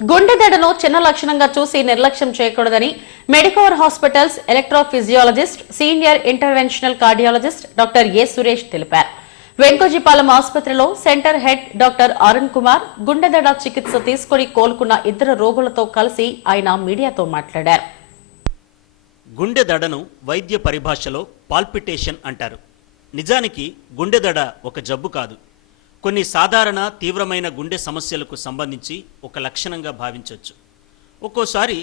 గుండెదడను చిన్న లక్షణంగా చూసి నిర్లక్ష్యం చేయకూడదని Medicover hospitals electrophysiologist senior interventional cardiologist doctor A Suresh తెలిపారు. వెంకోజీపాలెం ఆసుపత్రిలో centre head doctor Arun Kumar గుండెదడ చికిత్స తీసుకుని కోలుకున్న ఇద్దరు రోగులతో కలిసి ఆయన మీడియాతో మాట్లాడారు. గుండెదడను వైద్య పరిభాషలో పాల్పిటేషన్ అంటారు. నిజానికి గుండెదడ ఒక జబ్బు కాదు. కొన్ని సాధారణ తీవ్రమైన గుండె సమస్యలకు సంబంధించి ఒక లక్షణంగా భావించవచ్చు. ఒక్కోసారి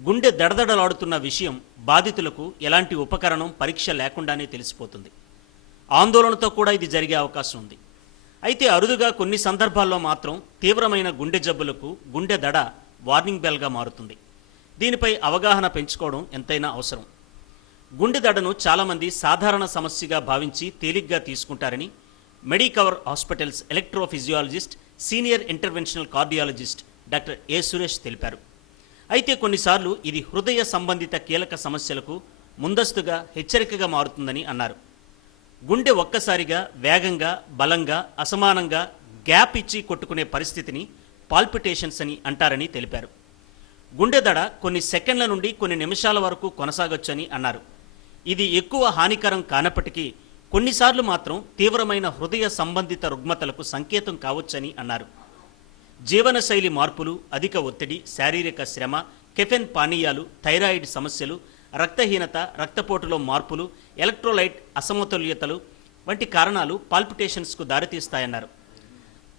గుండె దడదడలాడుతున్న విషయం బాధితులకు ఎలాంటి ఉపకరణం పరీక్ష లేకుండానే తెలిసిపోతుంది. ఆందోళనతో కూడా ఇది జరిగే అవకాశం ఉంది. అయితే అరుదుగా కొన్ని సందర్భాల్లో మాత్రం తీవ్రమైన గుండె జబ్బులకు గుండె దడ వార్నింగ్ బెల్గా మారుతుంది. దీనిపై అవగాహన పెంచుకోవడం ఎంతైనా అవసరం. గుండె దడను చాలామంది సాధారణ సమస్యగా భావించి తేలిగ్గా తీసుకుంటారని Medicover hospitals electrophysiologist senior interventional cardiologist doctor A Suresh తెలిపారు. అయితే కొన్నిసార్లు ఇది హృదయ సంబంధిత కీలక సమస్యలకు ముందస్తుగా హెచ్చరికగా మారుతుందని అన్నారు. గుండె ఒక్కసారిగా వేగంగా బలంగా అసమానంగా గ్యాప్ ఇచ్చి కొట్టుకునే పరిస్థితిని పాల్పిటేషన్స్ అని అంటారని తెలిపారు. గుండె దడ కొన్ని సెకండ్ల నుండి కొన్ని నిమిషాల వరకు కొనసాగొచ్చని అన్నారు. ఇది ఎక్కువ హానికరం కానప్పటికీ కొన్నిసార్లు మాత్రం తీవ్రమైన హృదయ సంబంధిత రుగ్మతలకు సంకేతం కావచ్చని అన్నారు. జీవనశైలి మార్పులు, అధిక ఒత్తిడి, శారీరక శ్రమ, కెఫెన్ పానీయాలు, థైరాయిడ్ సమస్యలు, రక్తహీనత, రక్తపోటులో మార్పులు, ఎలక్ట్రోలైట్ అసమతుల్యతలు వంటి కారణాలు పాల్పిటేషన్స్కు దారితీస్తాయన్నారు.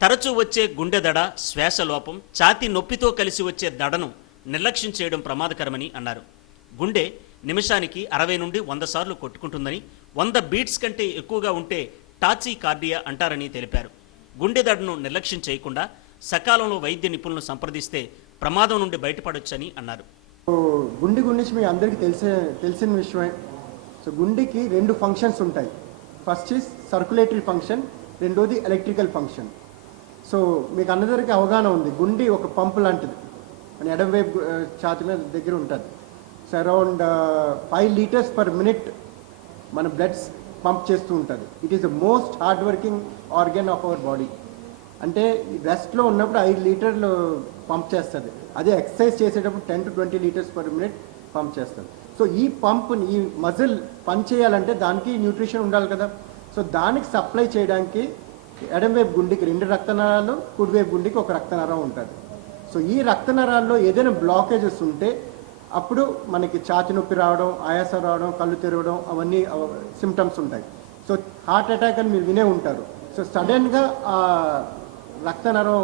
తరచూ వచ్చే గుండె దడ, శ్వాస లోపం, ఛాతీ నొప్పితో కలిసి వచ్చే దడను నిర్లక్ష్యం చేయడం ప్రమాదకరమని అన్నారు. గుండె నిమిషానికి 60 నుండి 100 సార్లు కొట్టుకుంటుందని, 100 బీట్స్ కంటే ఎక్కువగా ఉంటే టాచీ కార్డియా అంటారని తెలిపారు. గుండె దడను నిర్లక్ష్యం చేయకుండా సకాలంలో వైద్య నిపుణులను సంప్రదిస్తే ప్రమాదం నుండి బయటపడొచ్చని అన్నారు. గుండె గురించి మీ అందరికీ తెలిసిన విషయమే. సో గుండెకి 2 ఫంక్షన్స్ ఉంటాయి. ఫస్ట్ ఈజ్ సర్క్యులేటరీ ఫంక్షన్, రెండోది ఎలక్ట్రికల్ ఫంక్షన్. సో మీకు అందరికీ అవగాహన ఉంది, గుండె ఒక పంపు లాంటిది. అని ఎడమ వైపు ఛాతి మీద దగ్గర ఉంటుంది. So around 5 litres per minute మన బ్లడ్స్ పంప్ చేస్తూ ఉంటుంది. It is the most hard working organ of our body. అంటే రెస్ట్లో ఉన్నప్పుడు 5 లీటర్లు పంప్ చేస్తుంది. అదే ఎక్సర్సైజ్ చేసేటప్పుడు 10 to 20 litres per minute pump చేస్తుంది. సో ఈ పంప్ని, ఈ మజిల్ పని చేయాలంటే దానికి న్యూట్రిషన్ ఉండాలి కదా. సో దానికి సప్లై చేయడానికి ఎడమవైపు గుండెకి 2 రక్తనరాలు, కుడివైపు గుండెకి 1 రక్తనరం ఉంటుంది. సో ఈ రక్తనరాల్లో ఏదైనా బ్లాకేజెస్ ఉంటే అప్పుడు మనకి ఛాతి నొప్పి రావడం, ఆయాసం రావడం, కళ్ళు తెరవడం, అవన్నీ సిమ్టమ్స్ ఉంటాయి. సో హార్ట్ అటాక్ అని మీరు వినే ఉంటారు. సో సడన్గా ఆ రక్తనరం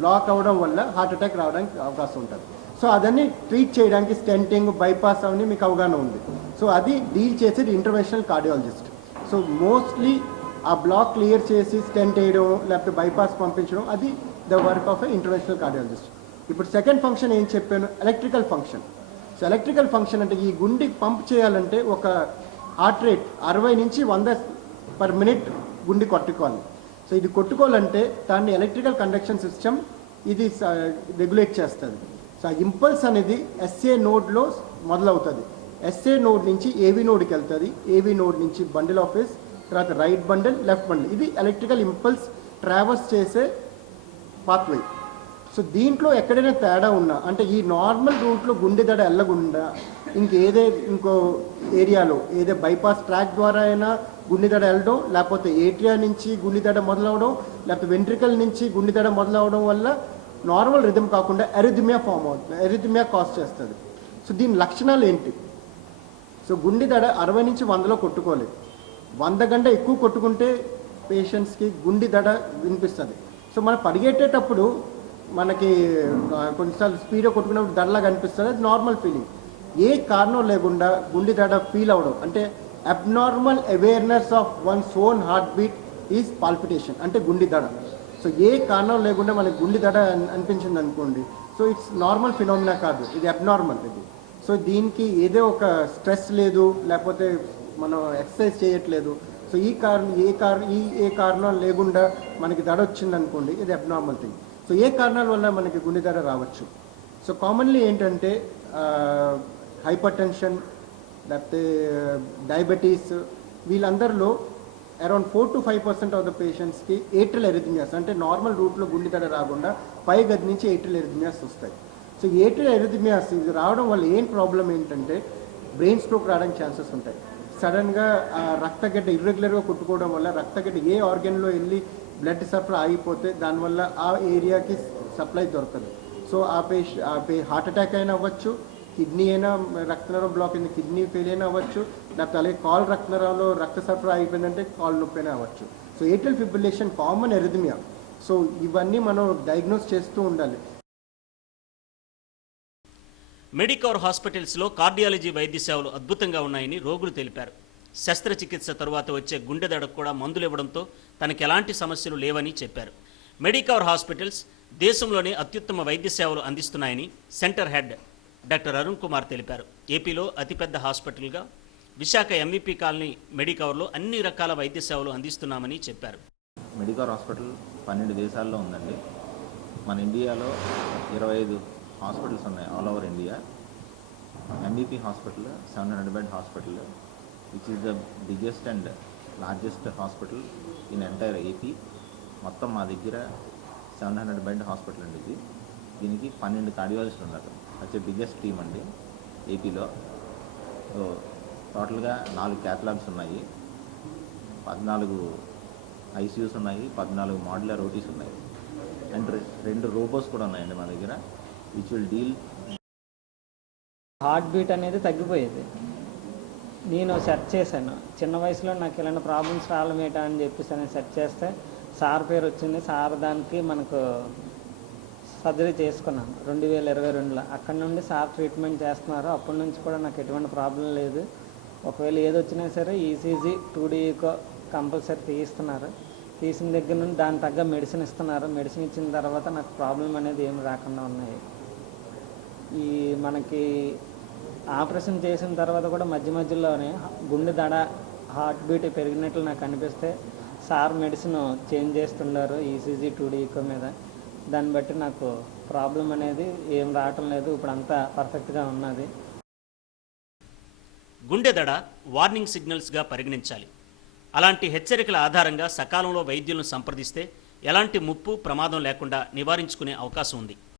బ్లాక్ అవ్వడం వల్ల హార్ట్ అటాక్ రావడానికి అవకాశం ఉంటుంది. సో అదన్నీ ట్రీట్ చేయడానికి స్టెంటింగ్, బైపాస్ అవన్నీ మీకు అవగాహన ఉంది. సో అది డీల్ చేసేది ఇంటర్వెన్షనల్ కార్డియాలజిస్ట్. సో మోస్ట్లీ ఆ బ్లాక్ క్లియర్ చేసి స్టెంట్ వేయడం లేకపోతే బైపాస్ పంపించడం, అది the work of a interventional cardiologist. ఇప్పుడు సెకండ్ ఫంక్షన్ ఏం చెప్పాను, electrical function. So electrical function అంటే ఈ గుండెకి పంప్ చేయాలంటే ఒక హార్ట్ రేట్ 60 నుంచి 100 పర్ మినిట్ గుండె కొట్టుకోవాలి. సో ఇది కొట్టుకోవాలంటే దాన్ని ఎలక్ట్రికల్ కండక్షన్ సిస్టమ్ ఇది రెగ్యులేట్ చేస్తుంది. సో ఆ ఇంపల్స్ అనేది ఎస్ఏ నోడ్లో మొదలవుతుంది. ఎస్ఏ నోడ్ నుంచి ఏవి నోడ్కి వెళ్తుంది. ఏవి నోడ్ నుంచి బండిల్ ఆఫీస్, తర్వాత రైట్ బండిల్, లెఫ్ట్ బండిల్. ఇది ఎలక్ట్రికల్ ఇంపల్స్ ట్రావర్స్ చేసే పాత్వే. సో దీంట్లో ఎక్కడైనా తేడా ఉన్నా, అంటే ఈ నార్మల్ రూట్లో గుండె దడ వెళ్ళకుండా ఇంకో ఏరియాలో ఏదో బైపాస్ ట్రాక్ ద్వారా అయినా గుండె దడ వెళ్ళడం, లేకపోతే ఏట్రియా నుంచి గుండె దడ మొదలవడం, లేకపోతే వెంట్రికల్ నుంచి గుండె దడ మొదలవడం వల్ల నార్మల్ రిథమ్ కాకుండా ఎరిథమియా ఫామ్ అవుతుంది. ఎరిథమియా కాజ్ చేస్తుంది. సో దీని లక్షణాలు ఏంటి? సో గుండె దడ 60 నుంచి 100లో కొట్టుకోలేదు. 100 కంటే ఎక్కువ కొట్టుకుంటే పేషెంట్స్కి గుండె దడ వినిపిస్తుంది. సో మనం పరిగెట్టేటప్పుడు మనకి కొన్నిసార్లు స్పీడ్గా కొట్టుకున్నప్పుడు దడలాగా అనిపిస్తుంది. అది నార్మల్ ఫీలింగ్. ఏ కారణం లేకుండా గుండె దడ ఫీల్ అవ్వడం అంటే abnormal awareness of once own heart beat is palpitation, అంటే గుండె దడ. సో ఏ కారణం లేకుండా మనకి గుండె దడ అనిపించింది అనుకోండి, సో ఇట్స్ నార్మల్ ఫినామినా కాదు, ఇది అబ్నార్మల్ ఇది. సో దీనికి ఏదో ఒక స్ట్రెస్ లేదు, లేకపోతే మనం ఎక్సర్సైజ్ చేయట్లేదు. సో ఏ కారణం లేకుండా మనకి దడ వచ్చింది అనుకోండి, ఇది అబ్నార్మల్ థింగ్. సో ఏ కారణాల వల్ల మనకి గుండె దడ రావచ్చు? సో కామన్లీ ఏంటంటే హైపర్ టెన్షన్, లేకపోతే డయాబెటీస్, వీళ్ళందరిలో అరౌండ్ 4 to 5% ఆఫ్ ద పేషెంట్స్కి ఏట్రల్ ఎరిథమియాస్ అంటే నార్మల్ రూట్లో గుండె దడ రాకుండా పై గది నుంచి ఏట్రల్ ఎరిథమియాస్ వస్తాయి. సో ఏట్రల్ ఎరిథమియాస్ ఇది రావడం వల్ల ఏం ప్రాబ్లం ఏంటంటే బ్రెయిన్ స్ట్రోక్ రావడానికి ఛాన్సెస్ ఉంటాయి. సడన్గా రక్తగడ్డ ఇర్రెగ్యులర్గా కొట్టుకోవడం వల్ల రక్తగడ్డ ఏ ఆర్గన్లో వెళ్ళి బ్లడ్ సప్లై ఆగిపోతే దానివల్ల ఆ ఏరియాకి సప్లై దొరకదు. సో హార్ట్ అటాక్ అయినా అవ్వచ్చు, కిడ్నీ అయినా రక్తనరం బ్లాక్ అయింది, కిడ్నీ ఫెయిల్ అయినా అవ్వచ్చు, లేకపోతే అలాగే కాల్ రక్తనరంలో రక్త సరఫరా అయిపోయిందంటే కాల్ నొప్పి అయినా అవ్వచ్చు. So atrial fibrillation common arrhythmia. So ఇవన్నీ మనం డయాగ్నోస్ చేస్తూ ఉండాలి. మెడికవర్ హాస్పిటల్స్లో కార్డియాలజీ వైద్య సేవలు అద్భుతంగా ఉన్నాయని రోగులు తెలిపారు. శస్త్రచికిత్స తరువాత వచ్చే గుండె దడకు కూడా మందులు ఇవ్వడంతో తనకు ఎలాంటి సమస్యలు లేవని చెప్పారు. మెడికవర్ హాస్పిటల్స్ దేశంలోనే అత్యుత్తమ వైద్య సేవలు అందిస్తున్నాయని centre head doctor Arun Kumar తెలిపారు. ఏపీలో అతిపెద్ద హాస్పిటల్గా విశాఖ ఎంవిపి కాలనీ మెడికవర్లో అన్ని రకాల వైద్య సేవలు అందిస్తున్నామని చెప్పారు. మెడికవర్ హాస్పిటల్ 12 దేశాల్లో ఉందండి. మన ఇండియాలో 25 హాస్పిటల్స్ ఉన్నాయి all over India. MVP hospital 700 bed hospital which is the biggest and largest hospital in entire AP. మొత్తం మా దగ్గర 700 బెడ్ హాస్పిటల్ అండి ఇది. దీనికి 12 కార్డియాలజిస్టులు ఉన్నారు. వచ్చే బిగ్గెస్ట్ టీమ్ అండి ఏపీలో. సో టోటల్గా 4 క్యాథలాబ్స్ ఉన్నాయి, 14 ఐసీయూస్ ఉన్నాయి, 14 మాడ్యులర్ ఓటీస్ ఉన్నాయి, అండ్ 2 రోబోస్ కూడా ఉన్నాయండి మా దగ్గర which will deal. Heart beat అనేది తగ్గిపోయేది. నేను సెర్చ్ చేశాను, చిన్న వయసులో నాకు ఇలాంటి ప్రాబ్లమ్స్ రావడమేటా అని చెప్పేసి నేను సెర్చ్ చేస్తే సార్ పేరు వచ్చింది. సార్ దానికి మనకు సర్జరీ చేసుకున్నాను 2022లో. అక్కడ నుండి సార్ ట్రీట్మెంట్ చేస్తున్నారు. అప్పటి నుంచి కూడా నాకు ఎటువంటి ప్రాబ్లం లేదు. ఒకవేళ ఏది వచ్చినా సరే ఈసీజీ 2D కంపల్సరీ తీస్తున్నారు. తీసిన దగ్గర నుండి దాని తగ్గ మెడిసిన్ ఇస్తున్నారు. మెడిసిన్ ఇచ్చిన తర్వాత నాకు ప్రాబ్లం అనేది ఏమి రాకుండా ఉన్నాయి. ఈ మనకి ఆపరేషన్ చేసిన తర్వాత కూడా మధ్య మధ్యలోనే గుండె దడ హార్ట్ బీట్ పెరిగినట్లు నాకు అనిపిస్తే సార్ మెడిసిన్ చేంజ్ చేస్తున్నారు ఈసీజీ 2D మీద. దాన్ని బట్టి నాకు ప్రాబ్లం అనేది ఏం రావటం లేదు. ఇప్పుడు అంతా పర్ఫెక్ట్గా ఉన్నది. గుండె దడ వార్నింగ్ సిగ్నల్స్గా పరిగణించాలి. అలాంటి హెచ్చరికల ఆధారంగా సకాలంలో వైద్యులను సంప్రదిస్తే ఎలాంటి ముప్పు ప్రమాదం లేకుండా నివారించుకునే అవకాశం ఉంది.